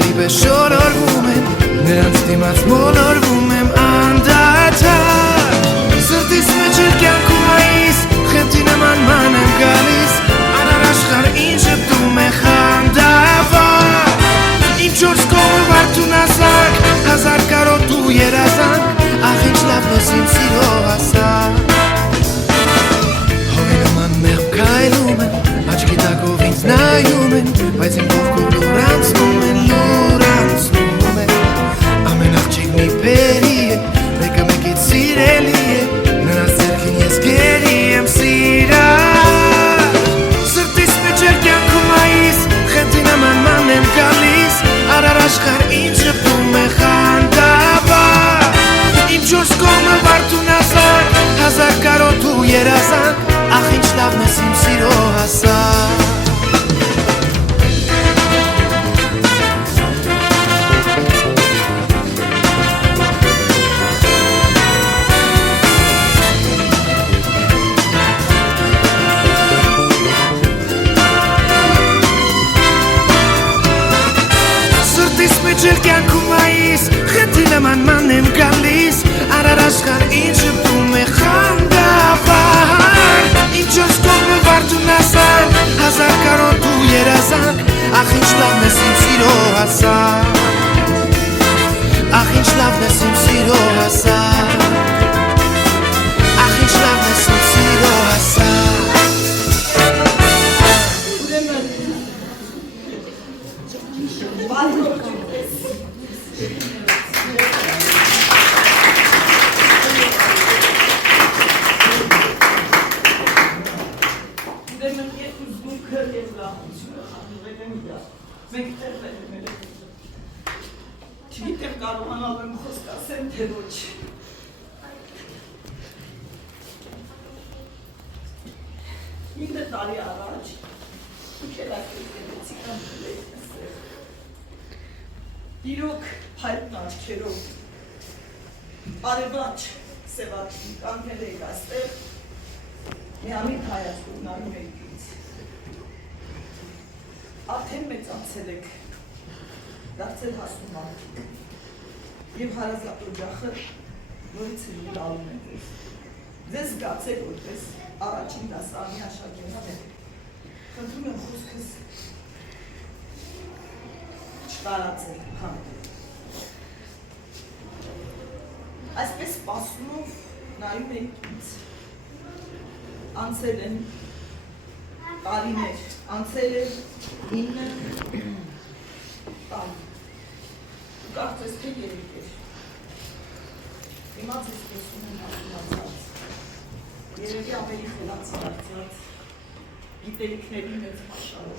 Ջրերի պես շորորվում եմ, նրանց դիմաց մոլորվում եմ անդադար Սրտիս մեջ էր կյանքում այս, խենթի նման ման եմ գալիս Արար աշխարհ ինձ շպտում է խանդավառ Իմ չորս կողմը վարդուն ասակ, հազար կարոտ ու երազանք Ախ ինչ լավն ես իմ սիրո հասակ Հողի նման մեղմ քայլում եմ, աչքի տակով ինձ նայում են Բայց իմ կողքով լուր անցնում են Ամեն աղջիկ մի բերի է, մեկը մեկից սիրելի է Նրանց ձեռքին ես գերի եմ սիրար Սրտիս մեջ էր կյանքում այս, խենթի նման ման եմ գալիս Արար աշխարհ ինձ շպտում է խանդավառ Իմ չորս կողմը վարդուն ասակ, հազար կարոտ ու երազանք Ախ ինչ լավն ես իմ սիրո հասակ Ջեր կյանքում այս, խենթի նման ման եմ գալիս Արար աշխարհ ինձ շպտում է խանդավառ Իմ չորս կողմը վարդուն ասակ, հազար կարոտ ու երազանք Ախ ինչ լավն ես իմ սիրո հասակ Ախ ինչ լավն ես իմ սիրո հասակ Ախ ինչ լավն ես իմ սիրո հասակ Չգիտեմ կարողանալ եմ խոստացեմ, թե ոչ Ինձ տարի առաջ ուքելակետեցի կամ լեյնեսեր Իրոք հայտնի աչքերով արևաչ սևացին կանքել եք աստեղ միամիտ հայացքով նայում եք ինձ Արդեն մեծացել եք դարձել հասուն մարդիկ և հարազատ օջախը նորից հրի տալում են ձեզ Ձեզ զգացեք որպես առաջին դասարանի աշակերտներ Խնդրում եմ խոսքս չտարածել Այսպես սպասումով նայում եք ինձ Անցել են տարիներ, անցել է 9 տարի Կարծես թե երեք էր Հիմա ձեզ տեսնում եմ հասունացած Երևի ավելի խելաց դարձած գիտելիքների մեծ պաշարով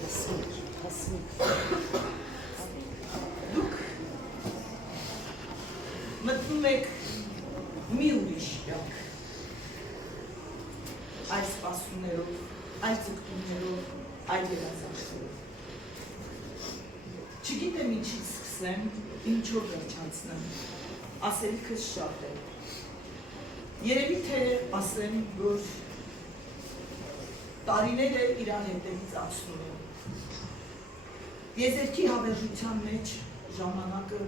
Դուք մտնում եք մի ուրիշ կյանք Այս սպասումներով, այս ձգտումներով, այդ երազանքներով Չգիտեմ ինչից սկսեմ, ինչով վերջանցնեմ, ասելիքս շատ է Երևի թե ասեմ, որ տարիները իրար հետևից անցնում են Եզերքի հավերժության մեջ ժամանակը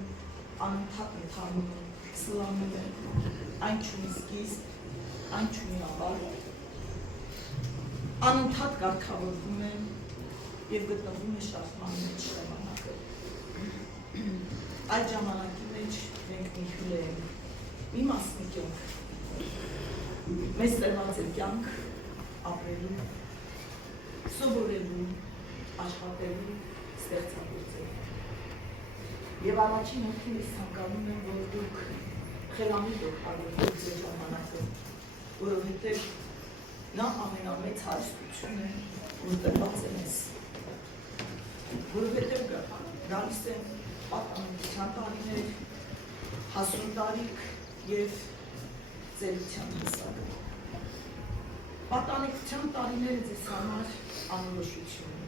անընդհատ ընթանում է, սլանում է, այն չունի սկիզբ, այն չունի ավար Անընդհատ կարգավորվում է և գտնվում է շարժման մեջ ժամանակը Այդ ժամանակի մեջ մենք մի հյուր ենք, մի մասնի կյանք Մեզ տրված է կյանք ապրելու, սովորելու, աշխատելու, ստեղծագործելու Եվ առաջին հոգին ես ցանկանում եմ, որ դուք խելամիտ օգտագործեք ձեր ժամանակը, որովհետև նա ամենամեծ հարստություն է, որ տրված է մեզ Որովհետև գալիս են պատանեկության տարիներ, հասուն տարիք և ծերության հասակը Պատանեկության տարիները ձեզ համար անորոշություն է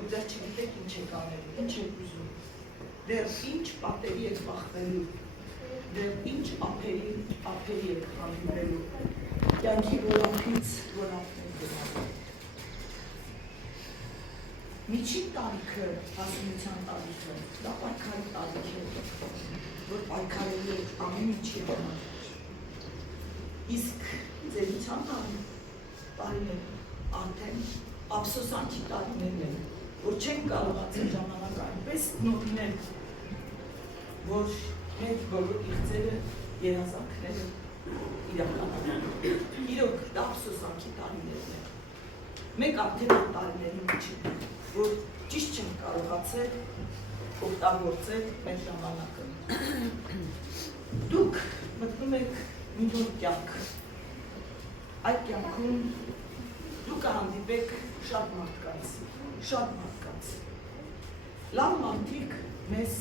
ու դեռ չգիտեք ինչ եք անելու, ինչ եք ուզում Դեռ ինչ պատերի եք բախվելու, դեռ ինչ ափերի եք հանդիպելու Կյանքի որոնքից որոնքներ գնալու Միջին տարիքը, հասունության տարիքը, դա տարիք է, որ պայքարելու է ամեն ինչի համար։ Իսկ ձեր տարիներ արդեն ափսոսանքի տարիներն են, որ չենք կարողացել ժամանակ այնպես նորինել, որ մեր բոլոր իղձերը, երազանքները իրականանան։ Իրոք դա ափսոսանքի տարիներն են։ Մենք արդեն այդ տարիների մեջ ենք, որ ճիշտ չենք կարողացել օգտագործել մեր ժամանակը։ Դուք մտնում եք մի նոր կյանք։ Այդ կյանքում դուք կհանդիպեք շատ մարդկանց։ Լավ մարդիկ մեզ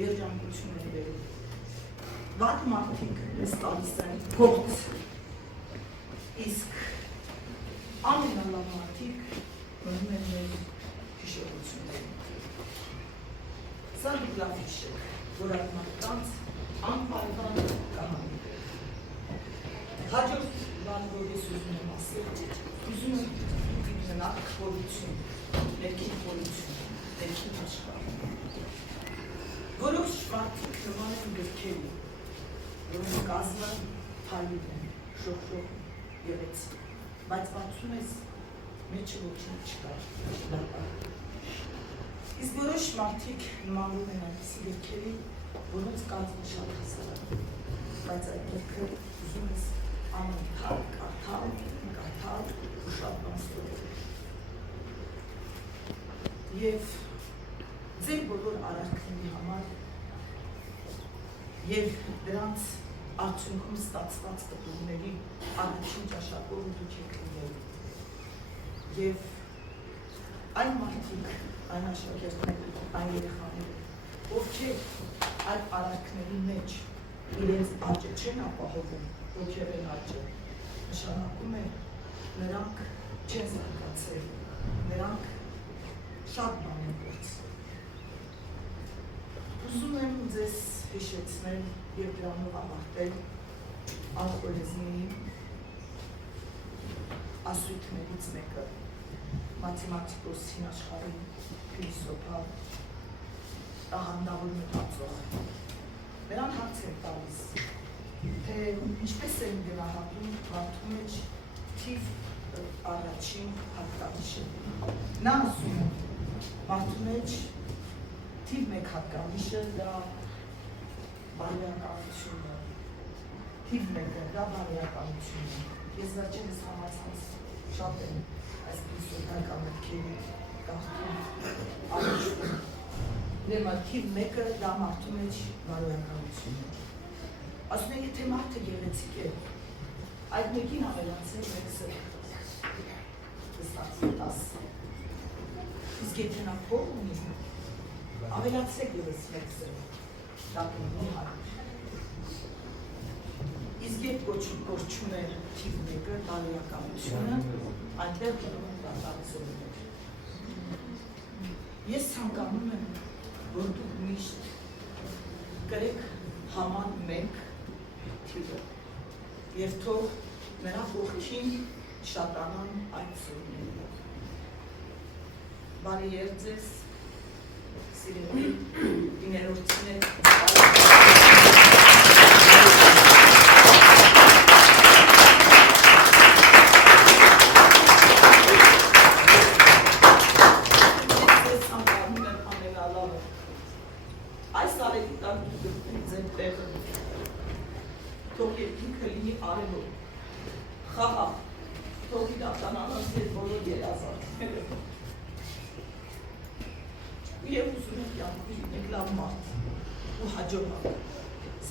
երջանկություն են բերում։ Վատ մարդիկ մեզ տալիս են փորձ։ Իսկ ամենալավ մարդիկ մնում են մեր հիշողություններում։ Սա դուք լավ հիշեք, որ այդ մարդկանց անպայման կհանդիպեք։ Հաջորդ բանը, որ ես ուզում եմ ասել, ուզում եմ դուք իմանաք խորություն, ներքին խորություն, ներքին աշխարհ։ Որոշ մարդիկ նման են գրքերի, որոնք կազմը թալիվ են, շոխ եղեցիկ, բայց բացում ես մեջը ոչինչ չկա։ Իսկ որոշ մարդիկ նմանվում են այնպիսի գրքերի, որոնց կազմը շատ հասարակ, բայց այդ գրքը ուզում ես անընդհատ կարդալ ու շատ բան ստորագրել։ Եվ ձեր բոլոր արարքների համար եւ դրանց արդյունքում ստացված կտուրների առաջին ճաշակով դուք եք լինելու։ Եվ այն մարդիկ, այն աշակերտները, այն երեխաները, ովքեր այդ արարքների մեջ իրենց աճը չեն ապահովում, ոգևեն աճը, նշանակում է նրանք չեն զարգացել, նրանք շատ բան են գործել։ Ուզում եմ ձեզ հիշեցնել և դրանով ավարտել ալխորեզմի ասույթներից մեկը, մաթեմատիկոս հին աշխարհի փիլիսոփա տաղանդավոր մտածող։ Նրան հարց են տալիս, թե ինչպես են գնահատում մարդու մեջ թիվ առաջին հատկանիշը։ Նա ասում է, մարդու մեջ թիվ մեկ հատկանիշը դա բարոյականությունն է, թիվ մեկը դա բարոյականությունն է։ Ես վերջինս համացած շատ եմ այս փիլիսոփայական մտքերի գաղթում առաջում։ Նույնիսկ թիվ մեկը դա մարդու մեջ բարոյականությունն է։ Ասում է, եթե մարդը գեղեցիկ է, այդ մեկին ավելացել մեկ սրտ, ստացել 10։ Իսկ եթե նա փող ունի, ավելացեք ևս մեկ սրտ, դա կլինի 100։ Իսկ երբ կոչում է թիվ մեկը բարոյականությունը, այնտեղ գնում են դատարաններ։ Ես ցանկանում եմ, որ դուք միշտ կրեք համան մեկ թիվը և թող նրա կողքին շատանան այդ սուրները։ Բարի երդ ձեզ, սիրելի իներորդիներ, այս արևի տակ դուք ձեր տեղը, թող երկինքը լինի արևով, խաղաղ, թող իրականանան ձեր բոլոր երազանքները։ Եվ ուզում եք կյանքում լինեք լավ մարդ ու հաջողակ,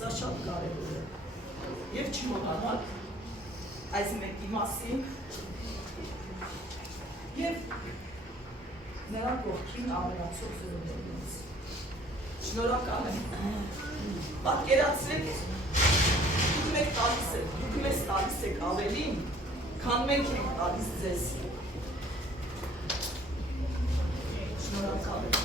սա շատ կարևոր է։ Եվ չմոռանալ այս մեկի մասին և նրա կողքին ավելացող զրույցներից։ Շնորհակալ եմ։ Պատկերացրեք, դուք մեզ տալիս եք ավելին, քան մենք ենք տալիս ձեզ։ Շնորհակալ եմ։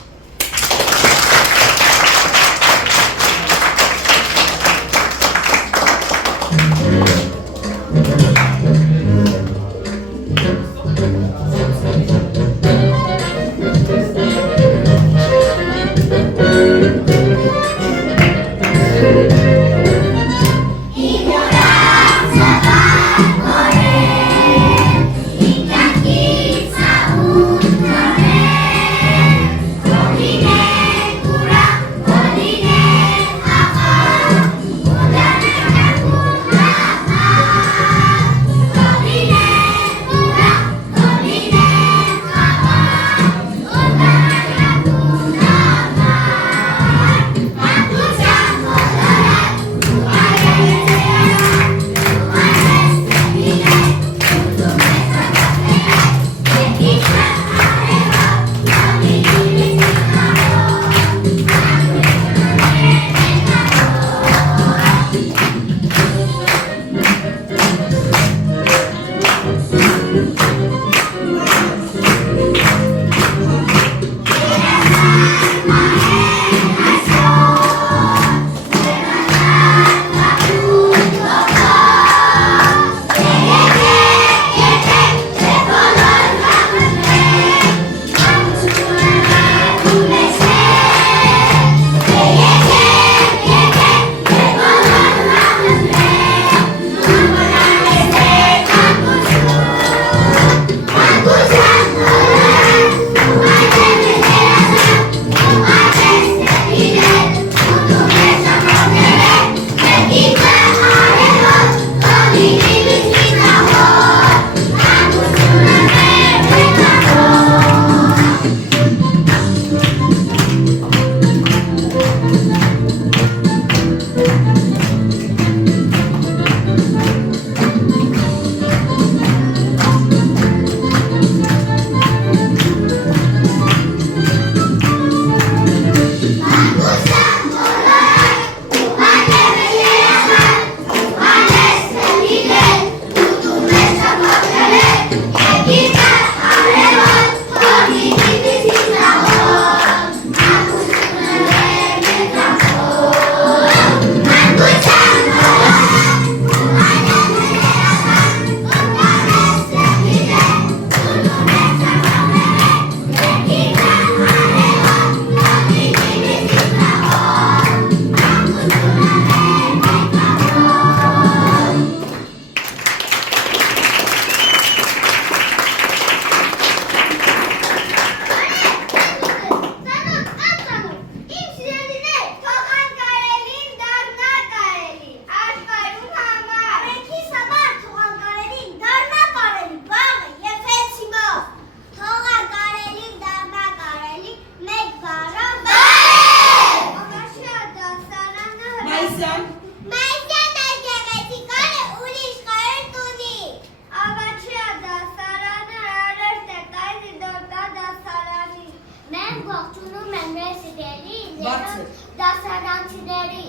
դասարանցիների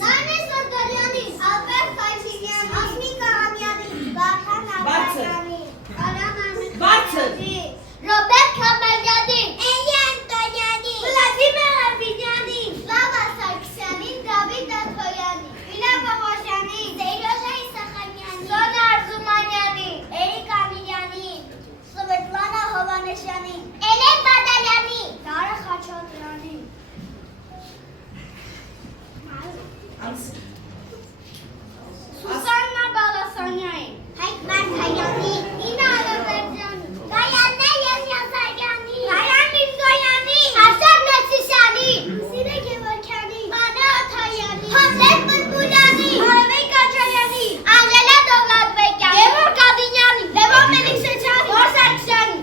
Նարնե Սարգարյանի, Ալբերտ Խաչիկյանի, Ասմիկ Աղամյանի, Վարդան Աբրահամյանի, Արամ Ռոբերտ Քամալյանի, Էլի Անտոնյանի, Վլադիմիր Արբինյանի, Լավա Սարգսյանի, Դավիթ Աթոյանի, Իլա Պողոսյանի, Զեյրոշա Իսախանյանի, Սոնա Արզումանյանի, Էրիկ Ամիրյանի, Սվետլանա Հովանեսյանի, Էլեն Բադալյանի, Դարա Խաչատրյանի, Սուսաննա Բալասանյանի, Հայկ Մարգարյանի, Ինա Ալավերդյանի, Գայաննե Եսյասարյանի, Գայան Միրզոյանի, Հասան Նեցիսյանի, Սիրե Գևորքյանի, Մանա Աթայանի, Հոսեյն Բլբուլյանի, Արևիկ Աչալյանի, Անժելա Դովլատվեկյանի, Գևոր Կադինյանի, Լևոն Մելիքսեչյանի, Հոր Սարգսյանի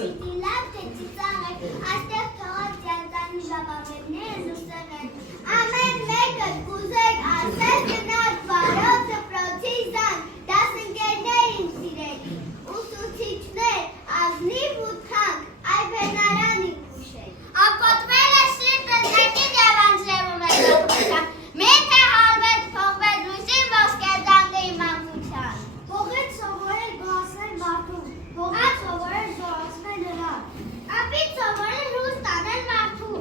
Պիտի լավ թե ծիծաղ է, այստեղ թողած ջանտանի ժապավերները լուսել են։ Ամեն մեկը կուզեք ասել գնաց բարով դպրոցի զան, դասընկերներին սիրելի, ուսուցիչներ, ազնիվ ու թանկ, այ բենարանի կուշեք։ Ակոտվել է սիրտը զետին և անձրևում է լոպության, մինչ է հալվեց փողվեց լույսին ոսկե դանդի մանկության։ Փողեց սովորել գոհացնել մարդուն, փողեց սովորել զորացնել նրան, ապից սովորել հույս տանել մարդուն,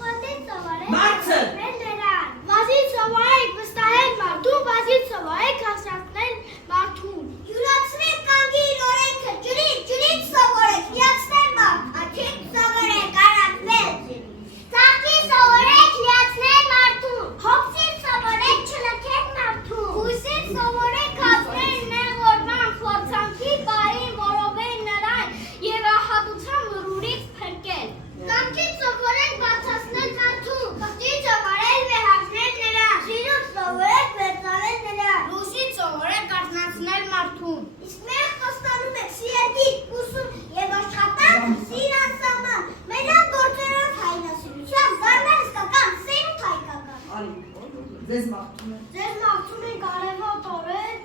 խոտից սովորել կասրացնել նրան, վազից սովորել վստահել մարդուն, վազից սովորել կասրացնել մարդուն, յուրացնել կանգին օրենքը, ջրից սովորել լիացնել մարդուն, սովորել կարակվել ջրից, ծաղկի սովորել լիացնել մարդուն, հոգսից սովորել չլքել մարդուն, հույսից սովորել կազմել նեղ օրվան փորձանքի բարին որովել նրան և ահատության լրուրից փրկել, կամքից սովորել բացասնել մարդուն, խստից սովորել վեհացնել նրան, սիրուց սովորել վերցանել նրան, լույսից սովորել կարծնացնել մարդուն, իսկ մենք խոստանում ենք սիրելիք, ուսում և աշխատանք սիր անսահման, մենակ գործերով հայրենասիրությամբ դառնալ հսկական սերունդ հայկական։ Ձեզ մաղթում եմ, Ձեզ մաղթում ենք արևոտ օրեր,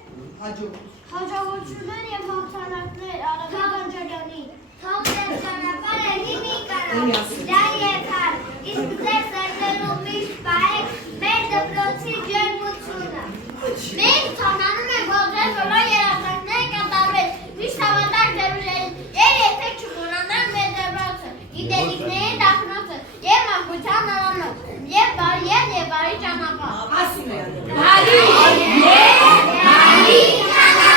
հաջողություններ և հաղթանակներ Արևի Գանջարյանի։ Թող ձեր ճանապարհը լինի կարճ, ջան և հարթ, իսկ ձեր սերտերում միշտ պահեք մեր դպրոցի ջերմությունը։ Մենք ցանկանում ենք, որ ձեր բոլոր երազանքները կատարվեն, միշտ հավատալ ձեր ուժերին, և երբեք չմոռանալ մեր դպրոցը, գիտելիքների տախնոցը և մանկության նորամը, և բարի ճանապարհ։ ասում եմ, Բարի ճանապարհ։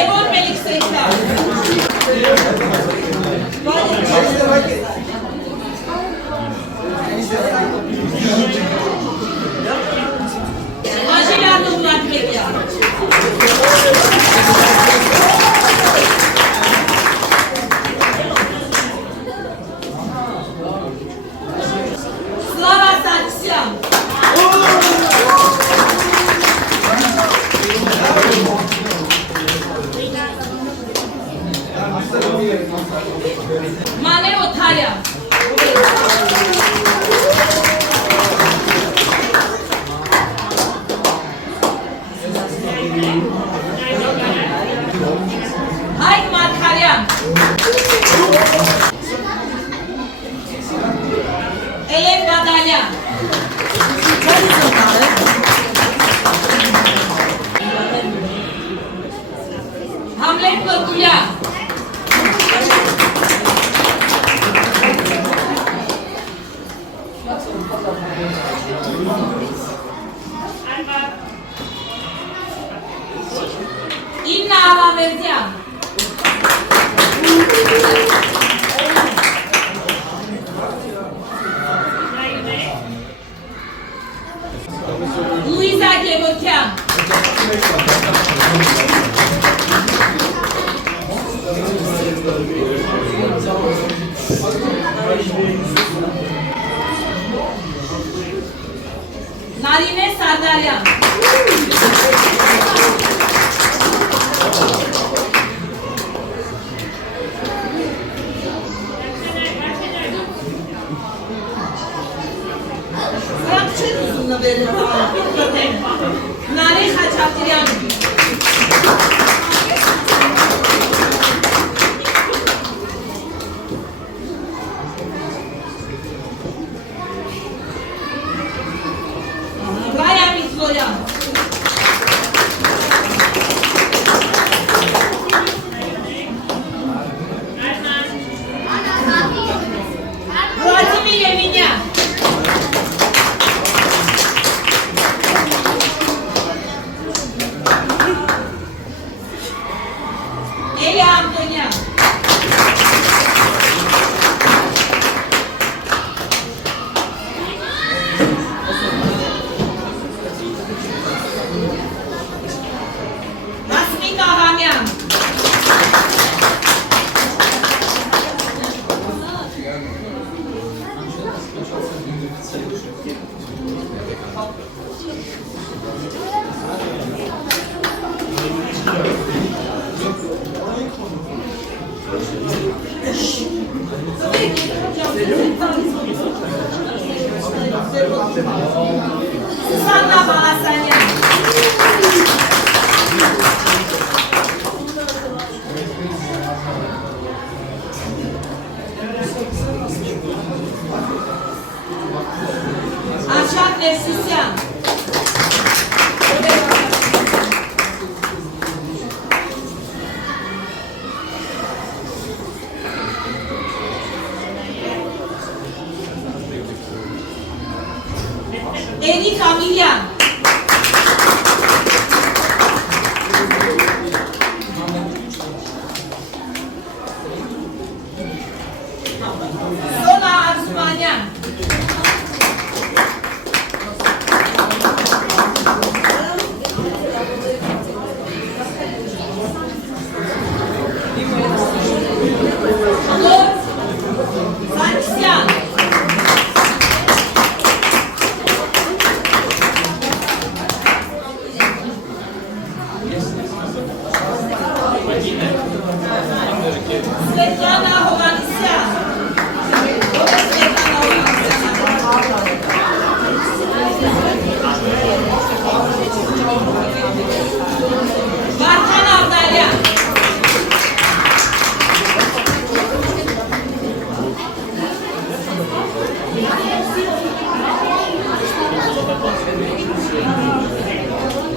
Levon Meliksekyan. Majila Nurlatbekyan. Slava Sarkisyan. Mane Otaryan. Hayk Markaryan. Elif Badalyan. Hamlet Gurgulyan. İnna Avaverdiyan. Luisa Gevokyan. Narine Sardaryan. Nari Khachaturian. Raya Mitloyan. Vladimir Yeminyan. Elia Antonyan. Rasmik Ahamyan. Susanna Balasanyan. Arshad Nefsisyan. Erik Amilyan. Sona Arzumanyan. Lord Sarkisyan. Svetlana Hovanesyan. Svetlana Hovanesyan. Barkan Avdalyan.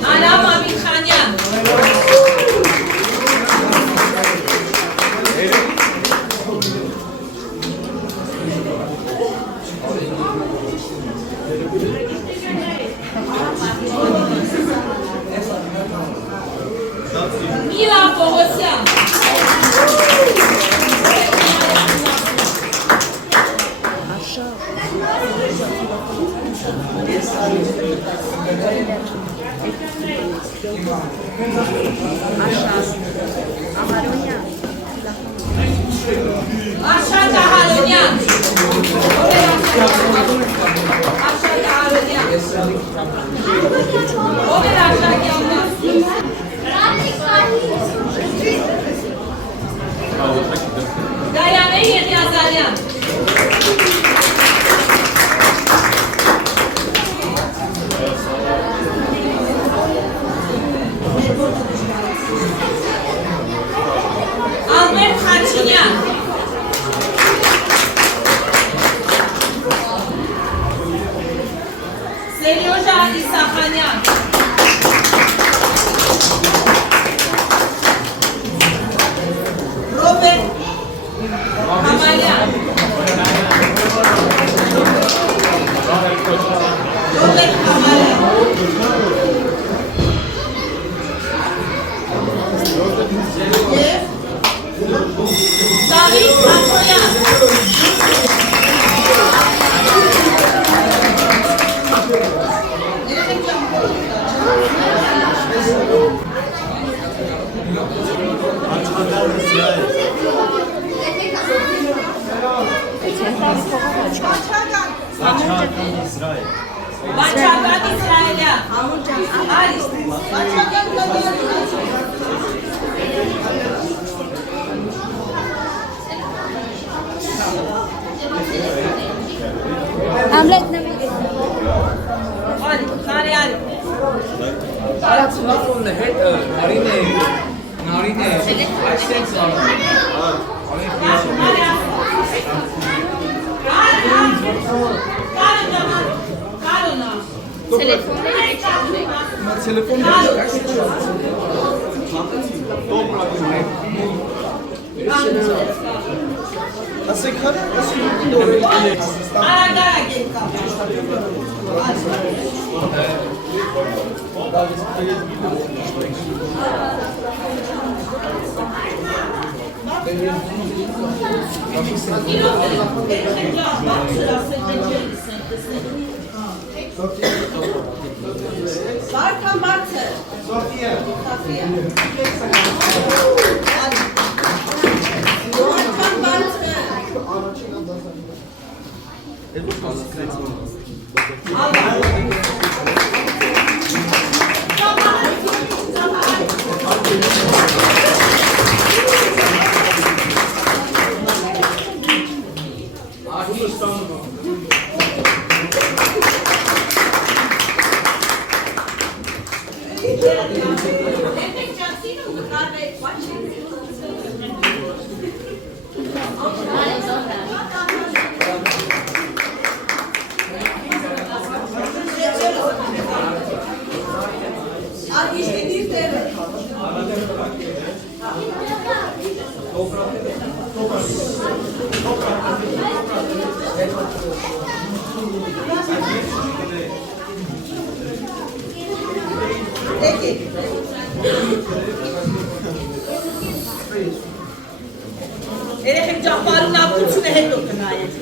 Alam Amirkhanyan. Պողոսյան Արշակ Ահարոնյան Արշակ Ահարոնյան Ով էր Արշակյանն Գայանե Եղիազարյան Ալբերտ Խաչինյան Սերյոժա Իսախանյան Ռոբերտ Համալյան Ռոբերտ Համալյան Դավիթ Հաշոյան Բաչական Իսրայելյան Արիշ Համլետ նմուկ Արի, Քարի Արի Telefon ne? Narine. Narine. Açtek sonra. Telefon ne? Nasıl kar? Nasıl Barkan Bartı. Sofia. Barkan Bartı. Երեխեք ճապարուն ապությունը հետո կնայեք։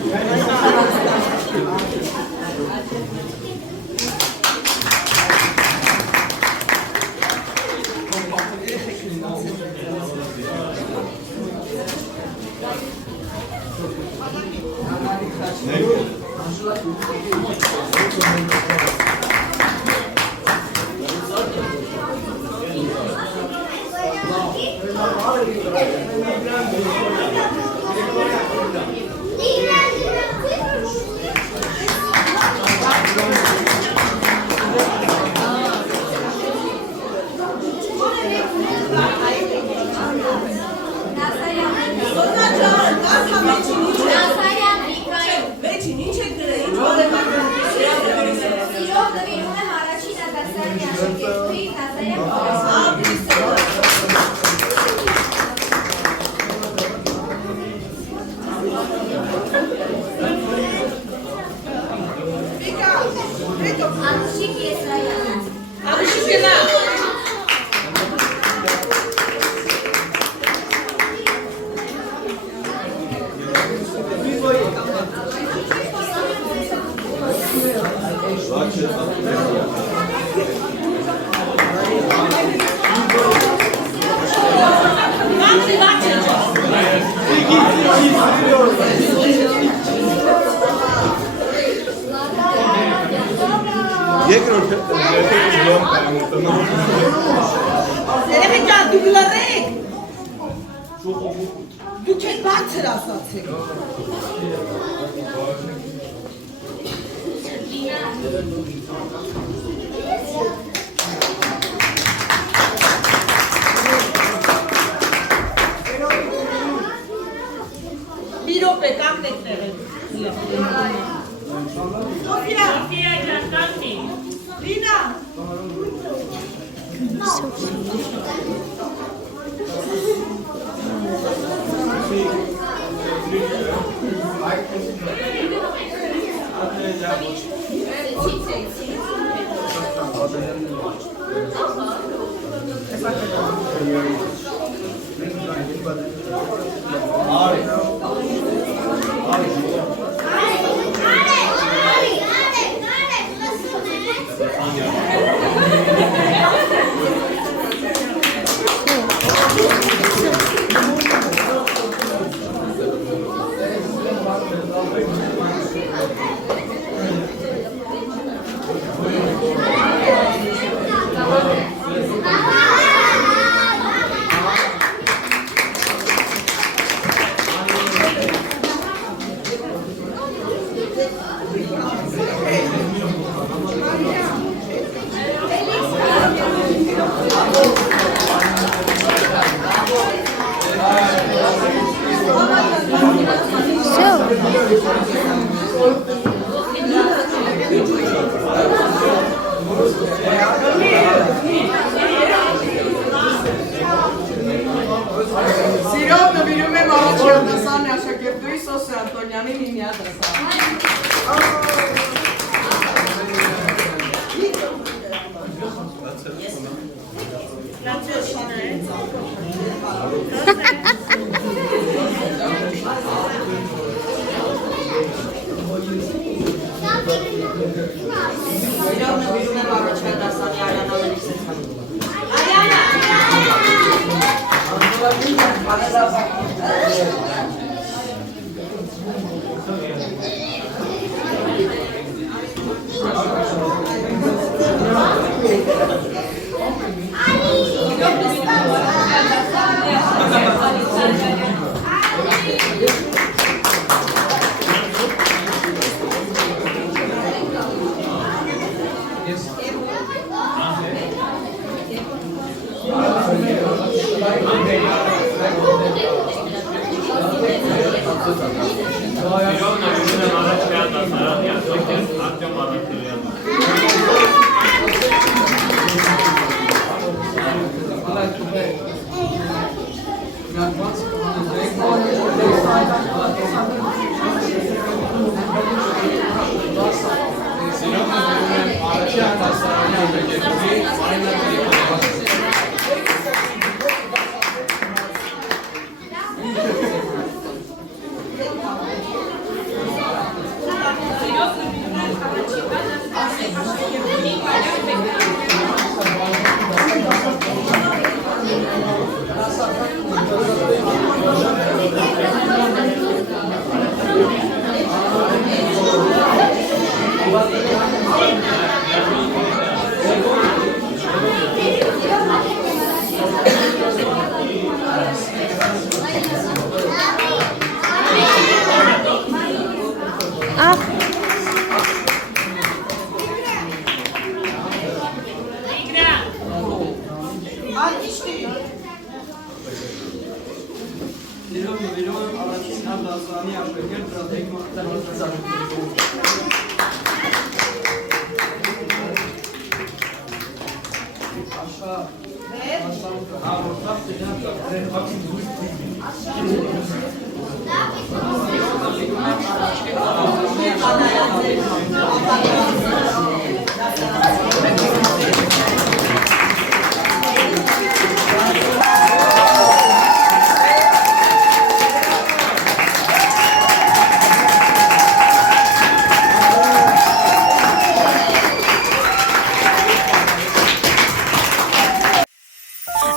Երեխեք ջան, դուք լռեք։ Դուք եք բարձր ասացեք։ Մի րոպե, կանգնեք տեղը։ Սոֆիա, Լինա։ Սիրով նվիրում եմ առաջի արտասարն աշակերտուհի Սոսե Անտոնյանին իմի Սիրով նվիրում եմ առաջի արտասարի Արյանալերի Սեցանին։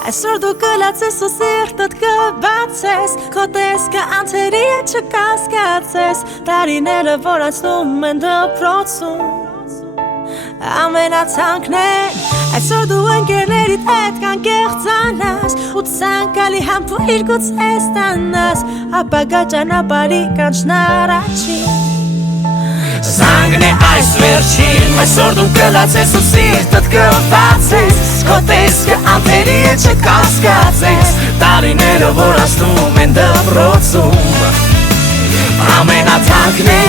Այսօր դու կլացես ու սիրտդ կբացես, քո տեսքը անցերի չկասկածես, տարիները որ անցնում են դպրոցում, ամենաթանկն է այսօր դու ընկերներիդ հետ կան կեղծանաս ու ցանկալի համբույր գուցե ստանաս ապագա ճանապարհի կանչն առաջին Զանգն է այս վերջին այսօր դու կլացես ու սիրտդ կվացես քո տեսքը անթերի է չկասկածես տարիները որ ասնում են դպրոցում ամենաթանկն է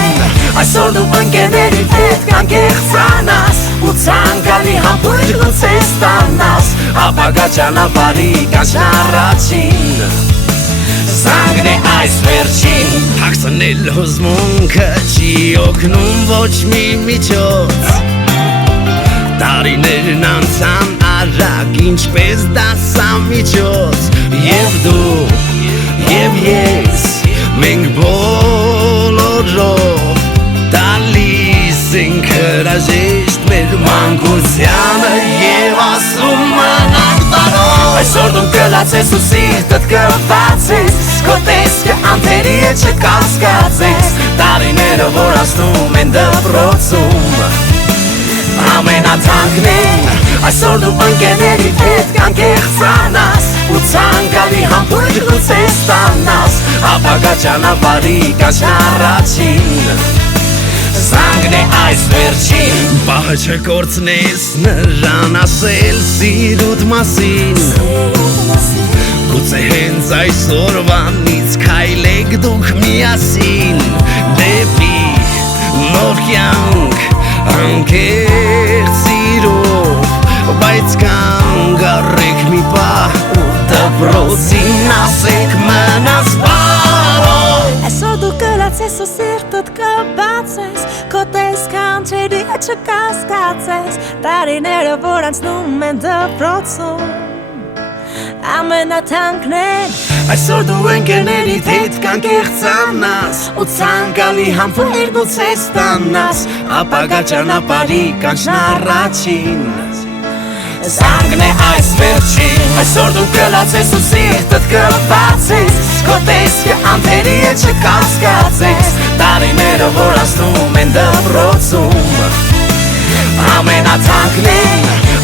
այսօր դու ընկերներիդ հետ կան կեղծանաս ու ցանկալի համբույր գուցե ստանաս ապագա ճանապարհի կանչն առաջին Զանգն է այս վերջին հագցնել հուզմունքը չի օգնում ոչ մի միջոց տարիներն անցան արագ ինչպես դասամիջոց եւ դու եւ ես մենք բոլորով տալիս ենք հրաժեշտ մեր մանկությանը եւ ասում մնանք տարով այսօր դու կլացես ու սիրտդ կվացես քո տեսքը անթերի է չկասկածես տարիները որ ասնում են դպրոցում ամենաթանկն է այսօր դու ընկերներիդ հետ կան կեղծանաս ու ցանկալի համբույր գուցե ստանաս ապագա ճանապարհի կանչն առաջին Զանգն է այս վերջին Պահը չկորցնես նրան ասել սիրուդ մասին Գուցե հենց այսօրվանից քայլեք դուք միասին դեպի նոր կյանք անկեղծ սիրով բայց կանգ առեք մի պահ ու դպրոցին ասեք մնաս բարով Այսօր դու կլացես ու սիրտդ կբացես քո տեսքը անթերի է չկասկածես տարիները որ անցնում են դպրոցում ամենաթանկն է Այսօր դու ընկերներիդ հետ կան կեղծանաս ու ցանկալի համբույր գուցե ստանաս ապագա ճանապարհի կանչն առաջին Զանգն է այս վերջին այսօր դու կլացես ու սիրտդ կբացես քո տեսքը անթերի է չկասկածես տարիները որ ասնում են դպրոցում ամենաթանկն է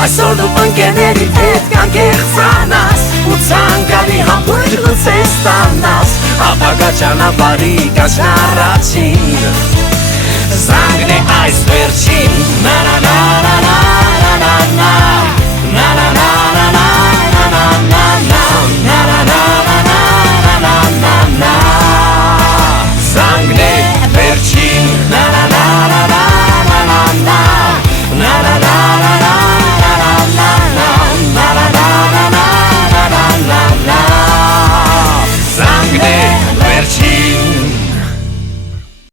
այսօր դու ընկերներիդ հետ կան կեղծանաս ու ցանկալի համբույր գուցե ստանաս ապագա ճանապարհի կանչն առաջին Զանգն է այս վերջին